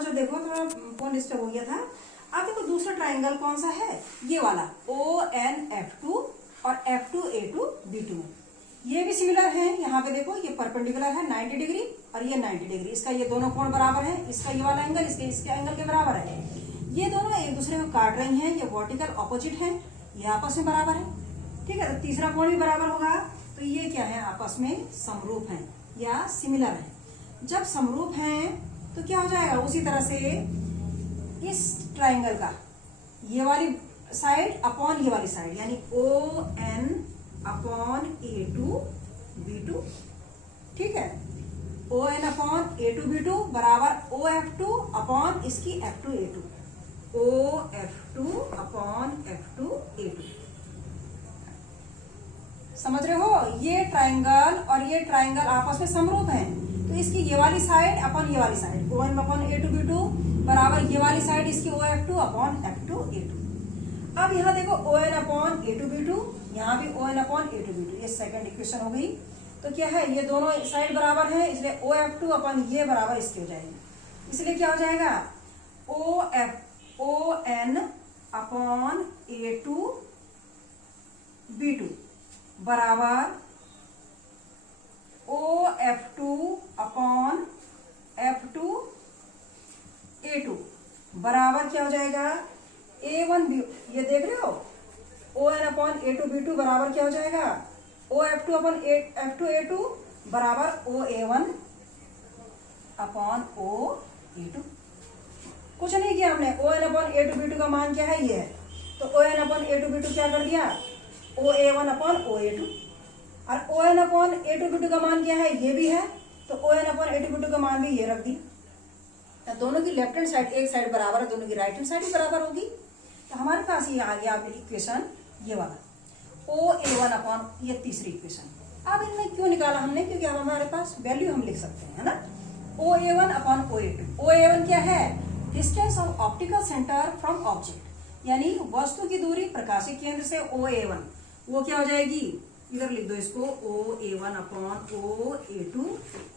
बच्चों देखो, थोड़ा फोन डिस्टर्ब हो गया था। अब देखो दूसरा ट्राइंगल कौन सा है, ये वाला ONF2 और F2A2B2 में ये भी सिमिलर है। यहाँ पे देखो ये परपेंडिकुलर है 90 डिग्री और ये 90 डिग्री, इसका ये दोनों कोण बराबर है, इसका ये वाला एंगल इसके एंगल के बराबर है। ये दोनों एक दूसरे को काट रही हैं, ये वर्टिकल ऑपोजिट है, ये आपस में बराबर है। ठीक है, तो तीसरा कोण भी बराबर होगा, तो ये क्या है, आपस में समरूप है या सिमिलर है। जब समरूप हैं तो क्या हो जाएगा, उसी तरह से इस ट्राइंगल का ये वाली साइड अपॉन ये वाली साइड, यानी ON अपॉन A2B2, ठीक है, ON अपॉन A2B2 बराबर OF2 अपॉन इसकी F2A2, OF2 अपॉन F2A2। समझ रहे हो, ये ट्राइंगल और ये ट्राइंगल आपस में समरूप हैं, तो इसकी ये वाली साइड अपन ये वाली साइड ON अपॉन A2B2 बराबर ये वाली साइड इसकी OF2 अपॉन F2A2। अब यहाँ देखो ON अपॉन A2B2, यहाँ भी ON अपॉन A2B2, ये सेकंड इक्वेशन हो गई। तो क्या है, ये दोनों साइड बराबर है, इसलिए OF2 अपॉन ये बराबर इसकी हो जाएगी, इसलिए क्या हो जाएगा ON अपॉन A2B2 बराबर OF2 अपॉन F2A2 बराबर क्या हो जाएगा A1B, ये देख रहे हो, ON अपॉन A2B2 बराबर क्या हो जाएगा OF2 अपॉन F2A2 बराबर OA1 अपॉन OA2। कुछ नहीं किया हमने, ON अपॉन A2B2 का मान क्या है, ये है, तो ON अपॉन A2B2 क्या कर दिया OA1 अपॉन OA2, और ON अपॉन A2B2 का मान क्या है, ये भी है, तो ON अपॉन A2B2 का मान भी ये रख दी। तो दोनों की लेफ्ट हैंड साइड एक साइड बराबर है, दोनों की राइट हैंड साइड भी बराबर होगी। तो हमारे पास ये आ गया इक्वेशन ये वाला OA1 अपॉन ये तीसरी इक्वेशन। अब इनमें क्यों निकाला हमने, क्योंकि अब हमारे पास वैल्यू हम लिख सकते हैं, है ना। OA1 अपॉन OA2, OA1 क्या है, distance of optical centre from object, यानी वस्तु की दूरी प्रकाशिक केंद्र से OA1, वो क्या हो जाएगी, इधर लिख दो इसको OA1 अपॉन OA2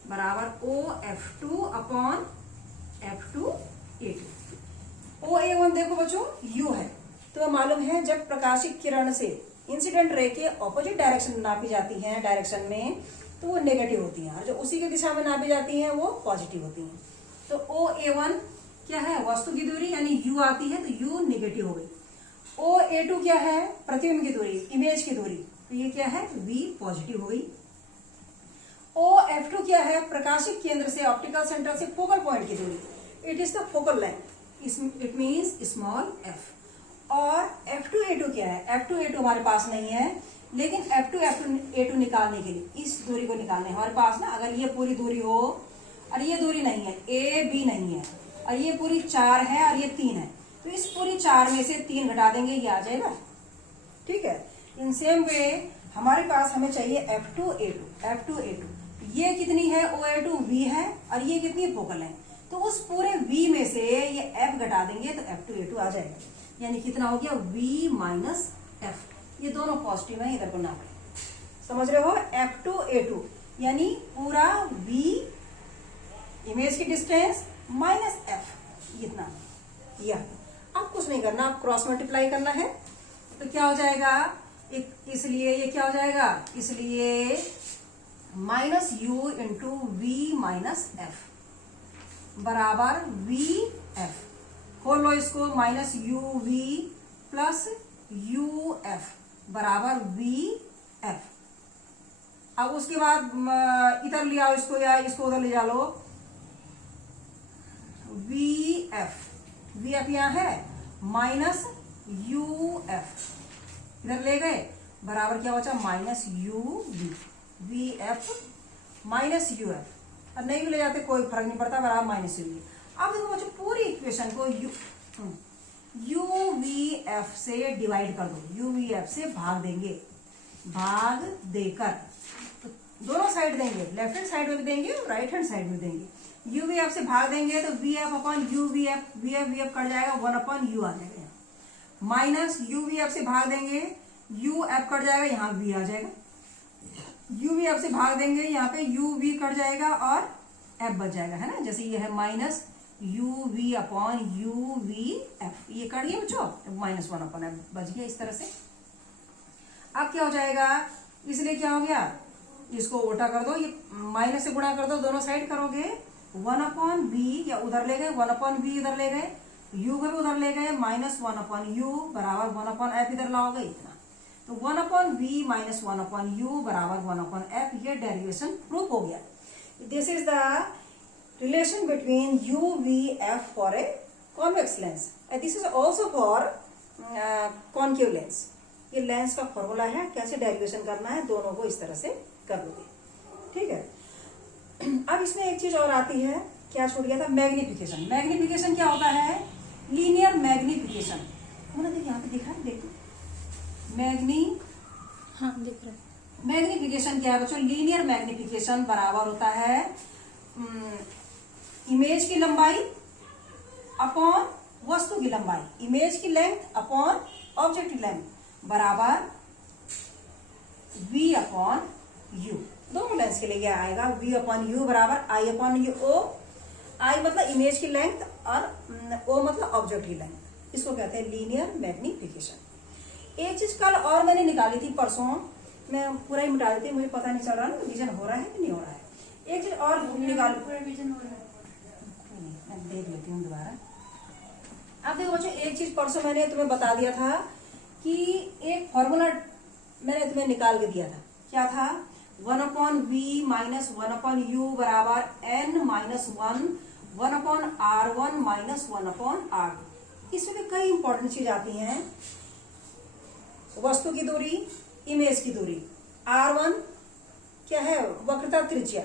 बराबर OF2 अपॉन F2A2। OA1 देखो बच्चों U है, तो मालूम है जब प्रकाशिक किरण से इंसिडेंट रे के ऑपोजिट डायरेक्शन नापी जाती है डायरेक्शन में, तो वो नेगेटिव होती हैं, और जो उसी की दिशा में नापी जाती हैं वो पॉजिटिव होती हैं। तो OA1 क्या है, वस्तु की दूरी, यानी U आती है तो U नेगेटिव हो गई। OA2 क्या है, प्रतिबिंब की दूरी, इमेज की दूरी, तो ये क्या है V पॉजिटिव हो गई। OF2 क्या है, प्रकाशिक केंद्र से ऑप्टिकल सेंटर से फोकल पॉइंट की दूरी, it is the focal length, it means small f। और F2A2 क्या है, F2A2 हमारे पास नहीं है, लेकिन F2A2 निकालने के लिए इस दूरी को निकालने हमारे पास ना, अगर ये पूरी दूरी हो और ये दूरी नहीं है, AB नहीं है, और ये पूरी 4 है और ये 3 है, तो इस पूरी 4 में से 3 घटा देंगे, ये आ जाएगा। ठीक है, इन सेम वे हमारे पास हमें चाहिए F2A2, ये कितनी है OA2 V है, और ये कितनी फोकल है, तो उस पूरे V में से ये F घटा देंगे तो F2A2 आ जाएगा, यानी कितना हो गया V माइनस F। ये दोनों पॉजिटिव है, इधर को ना समझ रहे हो, F2A2 यानी पूरा V इमेज की डिस्टेंस माइनस F, इतना यह। अब कुछ नहीं करना, अब क्रॉस मल्टीप्लाई करना है, तो क्या हो जाएगा, इसलिए ये क्या हो जाएगा, इसलिए minus U into V minus F बराबर VF, खोल लो इसको, माइनस UV प्लस UF बराबर VF। अब उसके बाद इधर ले आओ इसको, या इसको उधर ले जा लो, VF यहाँ है माइनस UF, इधर ले गए, बराबर क्या बचा minus UV, VF minus UF, और नहीं भी ले जाते कोई फर्क नहीं पड़ता, बराबर माइनस UV। अब देखो बच्चों पूरी इक्वेशन को UVF से डिवाइड कर दो, UVF से भाग देंगे, भाग देकर, तो दोनों साइड देंगे, लेफ्ट हैंड साइड में भी देंगे और राइट हैंड साइड में देंगे। UVF से भाग देंगे तो VF upon UVF, VF cut जाएगा, 1 अपॉन U आ जाएगा, माइनस UVF से भाग देंगे, UF कट जाएगा, यहाँ V आ जाएगा, UVF से भाग देंगे, यहाँ पे UV कट जाएगा और F बच जाएगा, है ना। जैसे ये है minus U V upon U V F, ये कट गया बच्चों, -1 अपॉन एफ बच गया इस तरह से। अब क्या हो जाएगा, इसलिए क्या हो गया, इसको उल्टा कर दो, ये माइनस से गुणा कर दो, दोनों साइड करोगे 1 अपॉन बी, या उधर ले गए 1 अपॉन बी, इधर ले गए यू को भी उधर ले गए, -1 अपॉन यू बराबर 1 अपॉन एफ इधर लाओगे इतना, तो 1 upon V minus 1 upon U बराबर 1 अपॉन एफ, ये डेरिवेशन प्रूफ हो गया। This is the relation between U V F for a convex lens, and this is also for concave lens. ये लेंस का फॉर्मूला है, कैसे डेरिवेशन करना है, दोनों को इस तरह से कर लोगे, ठीक है। अब इसमें एक चीज और आती है, क्या छूट गया था, मैग्निफिकेशन। मैग्निफिकेशन क्या होता है, लीनियर मैग्निफिकेशन, यहाँ पे दिखा है, देखो हाँ दिख रहा है। मैग्निफिकेशन क्या है बच्चों, लीनियर मैग्निफिकेशन बराबर होता है इमेज की लंबाई अपॉन वस्तु की लंबाई, इमेज की लेंथ अपॉन ऑब्जेक्ट की लेंथ बराबर v अपॉन u। दोनों लेंस के लिए क्या आएगा, v अपॉन u बराबर i upon u। o, i मतलब इमेज की लेंथ और o मतलब ऑब्जेक्ट की लेंथ, इसको कहते हैं लीनियर मैग्निफिकेशन। एक चीज कल और मैंने निकाली थी परसों, मैं पूरा ही मिटा देती, मुझे पता नहीं चल रहा ना विजन हो रहा है कि नहीं हो रहा है। एक चीज और निकाल, विजन हो रहा है, मैं देख लेती हूँ दोबारा। अब देखो बच्चों, एक चीज परसों मैंने तुम्हें बता दिया था कि एक फॉर्मूला मैंने तुम्हें निकाल के दिया था, क्या था, 1 upon V minus 1 upon U बराबर n minus 1 upon r1 minus 1 upon r2। इसमें भी कई इंपॉर्टेंट चीज आती हैं, वस्तु की दूरी, इमेज की दूरी, r1 क्या है, वक्रता त्रिज्या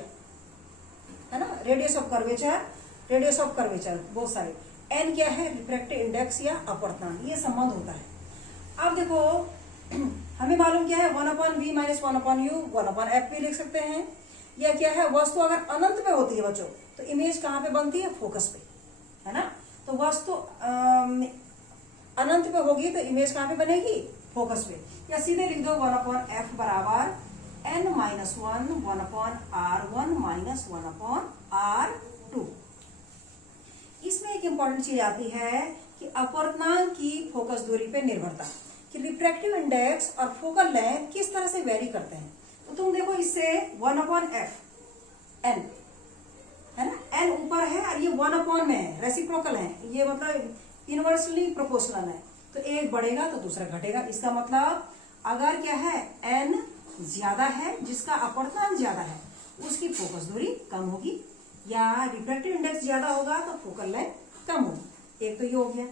है ना, radius of curvature both side, n क्या है, रिफ्रैक्टिव इंडेक्स या अपवर्तनांक, ये संबंध होता है। अब देखो हमें मालूम क्या है, 1 upon V minus 1 upon U, 1 upon F भी लिख सकते हैं। या क्या है, वस्तु अगर अनंत में होती है बच्चों, तो इमेज कहाँ पे बनती है, फोकस पे, है ना। तो वस्तु अनंत पे होगी तो इमेज कहाँ पे बनेगी, फोकस पे। या सीधे लिख दो 1 अपॉन एफ बराबर n minus 1 upon r1 minus 1 upon r2। इसमें एक इंपॉर्टेंट चीज आती है कि अपवर्तनांक की फोकस दूरी पे निर्भरता, कि रिफ्रैक्टिव इंडेक्स और फोकल लेंथ किस तरह से वेरी करते हैं। तो तुम देखो इससे 1 अपॉन एफ n है ना, n ऊपर है और ये 1 अपॉन में है, रेसिप्रोकल है, ये मतलब इनवर्सली प्रोपोर्शनल है, तो एक बढ़ेगा तो दूसरा घटेगा। इसका मतलब अगर क्या है, n ज्यादा है, जिसका अपवर्तनांक ज्यादा है, उसकी फोकस दूरी कम होगी, या रिफ्रैक्टिव इंडेक्स ज्यादा होगा तो फोकल लेंथ कम होगी। एक तो ये हो गया।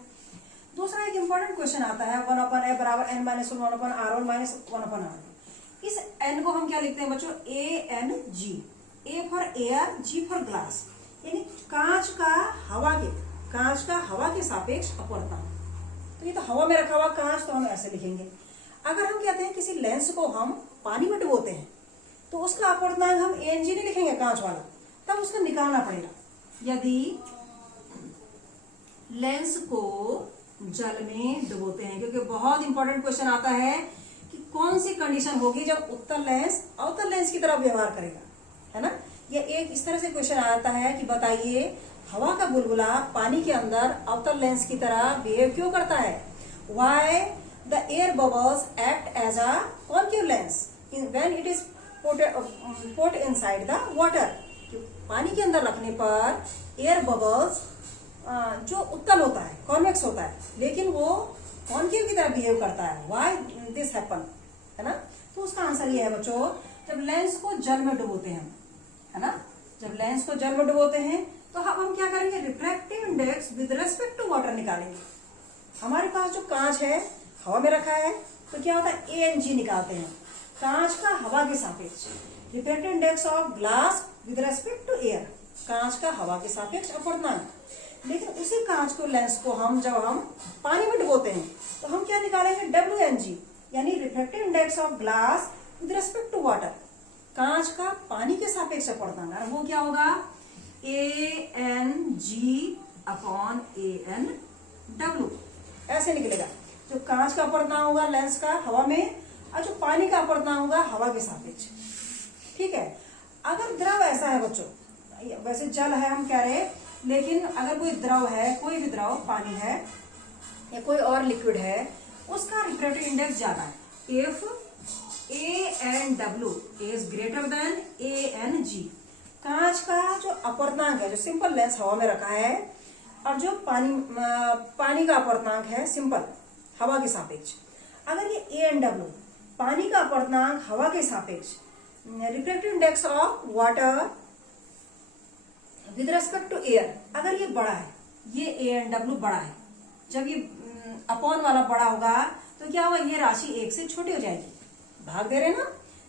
दूसरा एक इंपॉर्टेंट क्वेश्चन आता है, 1 अपॉन एफ बराबर n minus 1 upon r1 minus 1 upon r2। इस n को हम क्या लिखते हैं बच्चों, ANG, A for air, G for glass, यानी कांच का हवा के सापेक्ष अपवर्तनांक। तो ये तो हवा में रखा हुआ कांच, तो हम ऐसे लिखेंगे। अगर हम कहते हैं किसी लेंस को हम पानी में डुबोते हैं, तो उसका अपवर्तनांक हम ANG नहीं लिखेंगे कांच वाला, तब उसको निकालना पड़ेगा। यदि लेंस को जल में डुबोते हैं, क्योंकि बहुत इंपॉर्टेंट क्वेश्चन आता है कि कौन सी कंडीशन होगी जब उत्तल लेंस अवतल लेंस की तरह व्यवहार करेगा, है ना। ये एक इस तरह से क्वेश्चन आता है कि बताइए हवा का बुलबुला पानी के अंदर अवतल लेंस की तरह बिहेव क्यों करता है। Why the air bubbles act as a concave lens when it is put inside the water. पानी के अंदर रखने पर एयर बबल्स जो उत्तल होता है, कॉन्वेक्स होता है, लेकिन वो कॉन्केव की तरह बिहेव करता है। व्हाई दिस हैपन, है ना। तो उसका आंसर ये है बच्चों, जब लेंस को जल में डुबोते हैं, है ना, जब लेंस को जल में डुबोते हैं तो हम क्या करेंगे, refractive index with respect to water निकालेंगे। हमारे पास जो कांच है हवा में रखा है, तो क्या होता है, ANG निकालते हैं, कांच का हवा के सापेक्ष, refractive index of glass with respect to air, कांच का हवा के सापेक्ष अपवर्तनांक। लेकिन उसी कांच को लेंस को जब हम पानी में डुबोते हैं तो हम क्या निकालेंगे, WNG, यानी refractive index of glass with respect to water, कांच का पानी के सापेक्ष अपवर्तनांक। वो क्या होगा, ANG अपॉन ANW, ऐसे निकलेगा। जो कांच का अपवर्तनांक होगा लेंस का हवा में, और जो पानी का अपवर्तनांक होगा हवा के सापेक्ष, ठीक है। अगर द्रव ऐसा है बच्चों, वैसे जल है, हम कह रहे हैं लेकिन अगर कोई द्रव है, कोई भी द्रव, पानी है या कोई और लिक्विड है, उसका रिफ्रैक्टिव इंडेक्स ज्यादा है, if ANW is greater than ANG। कांच का जो अपवर्तनांक है, जो सिंपल लेंस हवा में रखा है, और जो पानी का अपवर्तनांक है सिंपल हवा के सापेक्ष, अगर ये ANW पानी का अपवर्तनांक हवा के सापेक्ष, refractive index of water with respect to air, अगर ये बड़ा है, ये ANW बड़ा है, जब ये अपॉन वाला बड़ा होगा तो क्या होगा, ये राशि 1 से छोटी हो जाएगी, भाग दे रहे ना,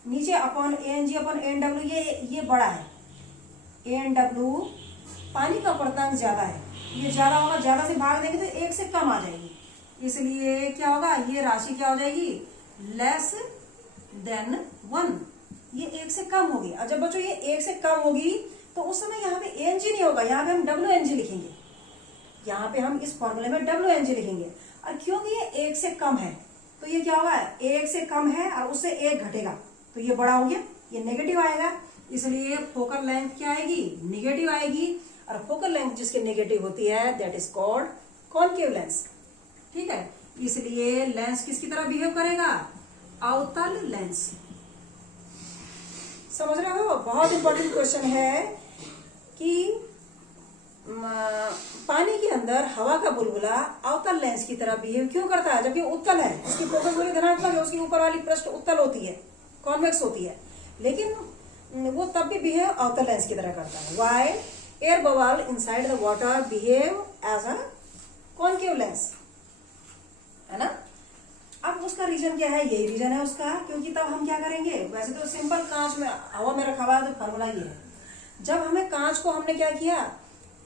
नीचे अपॉन ANG अपॉन ANW, ये बड़ा है, ANW पानी का अपवर्तनांक ज्यादा है, ये ज्यादा होगा, ज्यादा से भाग देंगे तो 1 से कम आ जाएगी, इसलिए क्या होगा, ये राशि क्या हो जाएगी, लेस देन 1, ये 1 से कम होगी। और जब बच्चों ये 1 से कम होगी तो उस समय यहाँ पे ANG नहीं होगा, यहाँ पे हम WNG लिखेंगे, यहाँ पे हम इस फॉर्मूले में WNG लिखेंगे। और क्योंकि ये 1 से कम है तो ये क्या होगा, 1 से कम है और उससे 1 घटेगा तो ये बड़ा हो गया, ये नेगेटिव आएगा, इसलिए फोकल लेंथ क्या आएगी, नेगेटिव आएगी। और फोकल लेंथ जिसकी नेगेटिव होती है that is called concave lens. ठीक है, इसलिए लेंस किसकी तरह बिहेव करेगा, अवतल लेंस। समझ रहे हो, बहुत इंपॉर्टेंट क्वेश्चन है कि पानी के अंदर हवा का बुलबुला अवतल लेंस की तरह बिहेव क्यों करता है, जबकि उत्तल है, उसकी फोकस दूरी धनात्मक है, उसकी ऊपर वाली पृष्ठ उत्तल होती है, कॉन्वेक्स होती है, लेकिन वो तब भी बिहेव अवतल लेंस की तरह करता है। While air bubble inside the water behave as a concave lens, है ना। अब उसका रीजन क्या है, यही रीजन है उसका, क्योंकि तब हम क्या करेंगे, वैसे तो सिंपल कांच में हवा में रखा हुआ है तो फॉर्मूला ये है, जब हमें कांच को हमने क्या किया,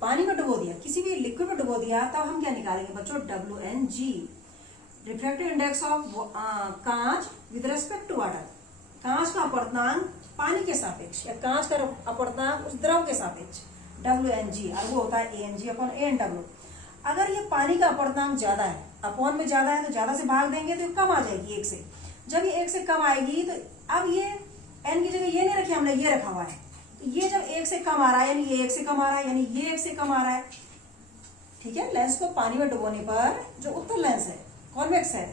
पानी में डुबो दिया, किसी भी लिक्विड में डुबो दिया, तब हम क्या निकालेंगे बच्चों, WNG, रिफ्रैक्टिव इंडेक्स ऑफ कांच विद रेस्पेक्ट टू वाटर, कांच का अपवर्तनांक पानी के सापेक्ष या कांच का अपवर्तनांक उस द्रव के सापेक्ष, WNG, और वो होता है ANG अपॉन ANW। अगर ये पानी का अपवर्तनांक ज्यादा है, अपॉन में ज्यादा है, तो ज्यादा से भाग देंगे तो कम आ जाएगी 1 से, जब ये 1 से कम आएगी तो अब ये n की जगह ये नहीं रखी हमने, ये रखा हुआ है, ये जब 1 से कम आ रहा है, यानी ये 1 से कम आ रहा है, यानी ये 1 से कम आ रहा है। ठीक है, लेंस को पानी में डुबोने पर जो उत्तल लेंस है, कॉन्वेक्स है,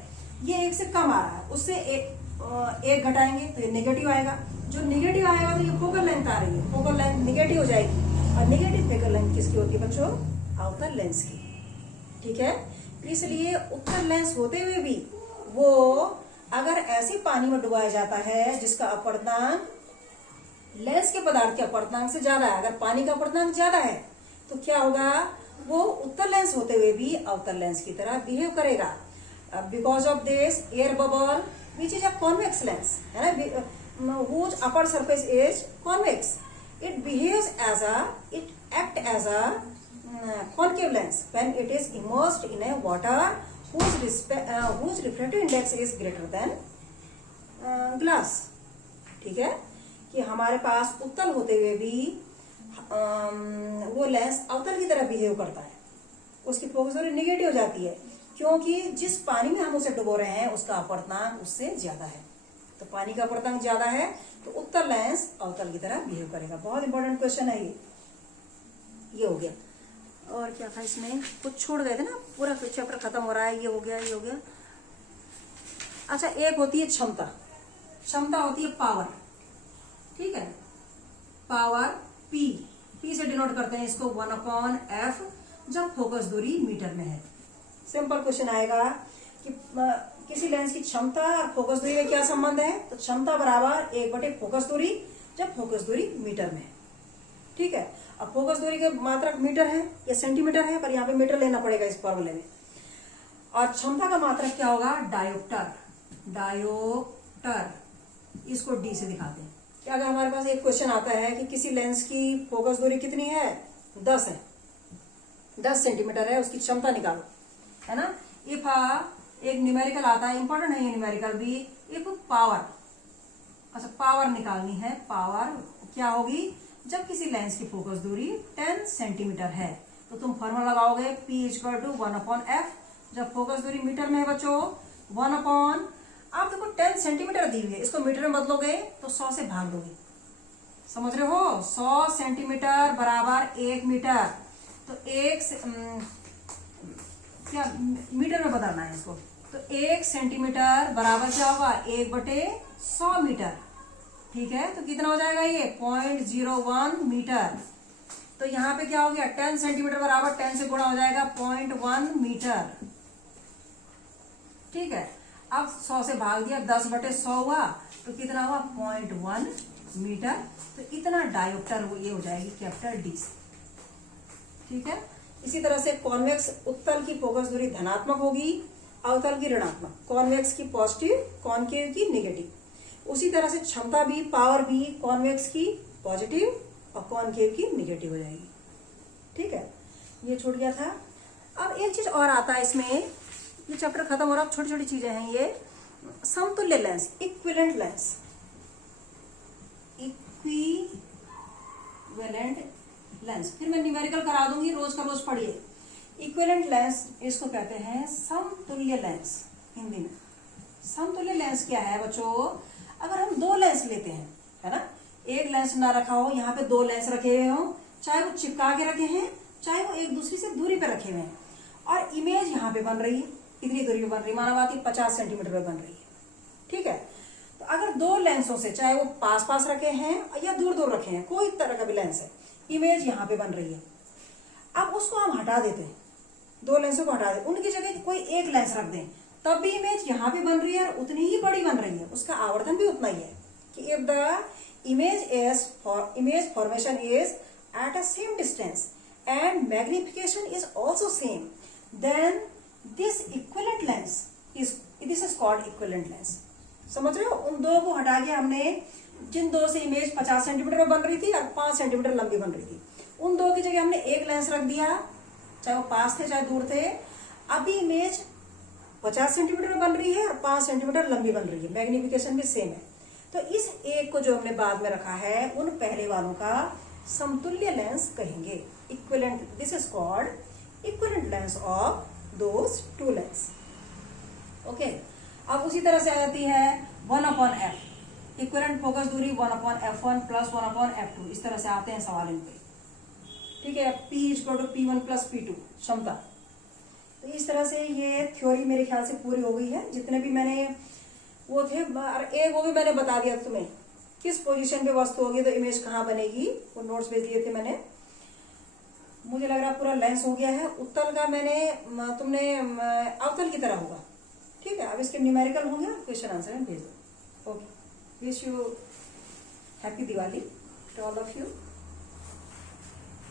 ये 1 से कम आ रहा है, उससे एक घटाएंगे तो ये नेगेटिव आएगा, जो नेगेटिव आएगा तो ये फोकल लेंथ आ रही है, फोकल लेंथ नेगेटिव हो जाएगी, और नेगेटिव फोकल लेंथ किसकी होती है बच्चों, अवतल लेंस की। ठीक है, इसलिए उत्तल लेंस होते हुए भी वो अगर ऐसे पानी में डुबाया जाता है जिसका अपवर्तनांक लेंस के पदार्थ के अपवर्तनांक से ज्यादा है, अगर पानी का अपवर्तनांक ज्यादा है तो क्या होगा, वो उत्तल लेंस होते हुए भी अवतल लेंस की तरह बिहेव करेगा। Because of this air bubble which is a convex lens, है ना, whose upper surface is convex, it behaves as a, it act as a concave lens when it is immersed in a water whose refractive index is greater than glass। ठीक है, कि हमारे पास उत्तल होते हुए भी वो लेंस अवतल की तरह बिहेव करता है, उसकी फोकस दूरी नेगेटिव हो जाती है, क्योंकि जिस पानी में हम उसे डुबो रहे हैं उसका अपवर्तनांक उससे ज्यादा है, तो पानी का अपवर्तनांक ज्यादा है तो उत्तल लेंस अवतल की तरह बिहेव करेगा। बहुत इंपॉर्टेंट क्वेश्चन है ये हो गया। और क्या था इसमें, कुछ छोड़ गए थे ना, पूरा चैप्टर खत्म हो रहा है, ये हो गया, ये हो गया। अच्छा, एक होती है क्षमता, क्षमता होती है पावर। ठीक है, पावर P से डिनोट करते हैं इसको 1/f, जब फोकस दूरी मीटर में है। सिंपल क्वेश्चन आएगा कि किसी लेंस की क्षमता और फोकस दूरी में क्या संबंध है, तो क्षमता बराबर 1/, फोकस दूरी, जब फोकस दूरी मीटर में है। ठीक है, अब फोकस दूरी की मात्रक मीटर है या सेंटीमीटर है, पर यहाँ पे मीटर लेना पड़ेगा इस फॉर्मूले में। और क्षमता का मात्रक क्या होगा, डायोप्टर, डायोप्टर, इसको D से दिखाते हैं। कि अगर हमारे पास एक क्वेश्चन आता है कि किसी लेंस की फोकस दूरी कितनी है, 10 है, 10 सेंटीमीटर है, उसकी क्षमता निकालो, है ना। इफ एक न्यूमेरिकल आता है, इंपॉर्टेंट है ये न्यूमेरिकल भी, इफ पावर, अच्छा पावर निकालनी है, पावर क्या होगी, जब किसी लेंस की फोकस दूरी 10 सेंटीमीटर है तो तुम फॉर्मूला लगाओगे P = 1/f, जब फोकस दूरी मीटर में है बच्चों 1/, आप देखो 10 सेंटीमीटर दी हुई है, इसको मीटर में बदलोगे तो 100 से भाग दोगे, समझ रहे हो, 100 सेंटीमीटर बराबर 1 मीटर, तो क्या मीटर में बदलना है इसको, तो 1 सेंटीमीटर बराबर क्या होगा 1/100 मीटर। ठीक है, तो कितना हो जाएगा ये 0.01 मीटर। तो यहाँ पे क्या हो गया 10 सेंटीमीटर बराबर 10 से गुणा हो जाएगा 0.1 मीटर। ठीक है, अब 100 से भाग दिया 10/100 हुआ तो कितना हुआ 0.1 मीटर। तो इतना डायोप्टर ये हो जाएगी कैपिटल डी से। ठीक है, इसी तरह से कॉन्वेक्स उत्तल की फोकस दूरी धनात्मक होगी, अवतल की ऋणात्मक, कॉन्वेक्स की पॉजिटिव, कॉनकेव की नेगेटिव। उसी तरह से क्षमता भी, पावर भी कॉन्वेक्स की पॉजिटिव और कॉनकेव की नेगेटिव हो जाएगी। ठीक है, ये छूट गया था। अब एक चीज और आता है इसमें, ये चैप्टर खत्म हो रहा है, छोटी छोटी चीजें हैं ये। समतुल्य lens, equivalent lens, equivalent lens, फिर मैं न्यूमेरिकल करा दूंगी, रोज का रोज पढ़िए। इक्विवेलेंट लेंस इसको कहते हैं समतुल्य लेंस हिंदी में। समतुल्य लेंस क्या है बच्चों, अगर हम दो लेंस लेते हैं, है ना, एक लेंस ना रखा हो, यहाँ पे दो लेंस रखे हुए हो, चाहे वो चिपका के रखे हैं, चाहे वो एक दूसरे से दूरी पे रखे हुए हैं, और इमेज यहाँ पे बन रही है, कितनी दूरी पे बन रही है, माना बात 50 सेंटीमीटर पे बन रही है। ठीक है, तो अगर दो लेंसों से, चाहे वो पास पास रखे हैं या दूर दूर रखे हैं, कोई तरह का भी लेंस है, इमेज यहाँ पे बन रही है। अब उसको हम हटा देते हैं, दो लेंसों को हटा दें, उनकी जगह कोई एक लेंस रख दें, तब भी इमेज यहाँ पे बन रही है और उतनी ही बड़ी बन रही है, उसका आवर्धन भी उतना ही है। कि if the image formation is at a same distance and magnification is also same, then this is called equivalent lens. समझ रहे हो, उन दो को हटा के हमने, जिन दो से इमेज 50 सेंटीमीटर में बन रही थी और 5 सेंटीमीटर लंबी बन रही थी, उन दो की जगह हमने एक लेंस रख दिया, चाहे वो पास थे चाहे दूर थे। अभी इमेज 50 सेंटीमीटर में बन रही है और 5 सेंटीमीटर लंबी बन रही है, मैग्निफिकेशन भी सेम है। तो इस एक को जो हमने बाद में रखा है, उन पहले वालों का समतुल्य लेंस कहेंगे, equivalent. This is called equivalent lens of those two lens. Okay, अब उसी तरह से आ जाती है 1/f, इक्विवेलेंट फोकस दूरी 1/f1 + 1/f2, इस तरह से आते हैं सवाल इनके। ठीक है, P = P1 + P2 क्षमता। तो इस तरह से ये थ्योरी मेरे ख्याल से पूरी हो गई है। जितने भी मैंने वो थे, और एक वो भी मैंने बता दिया तुम्हें, किस पोजीशन पे वस्तु होगी तो इमेज कहाँ बनेगी, वो नोट्स भेज दिए थे मैंने। मुझे लग रहा पूरा लेंस हो गया है। उत्तल का तुमने अवतल की तरह होगा। ठीक है, अब इसके न्यूमेरिकल होंगे, क्वेश्चन आंसर में भेज दो। Okay, wish you happy Diwali to all of you.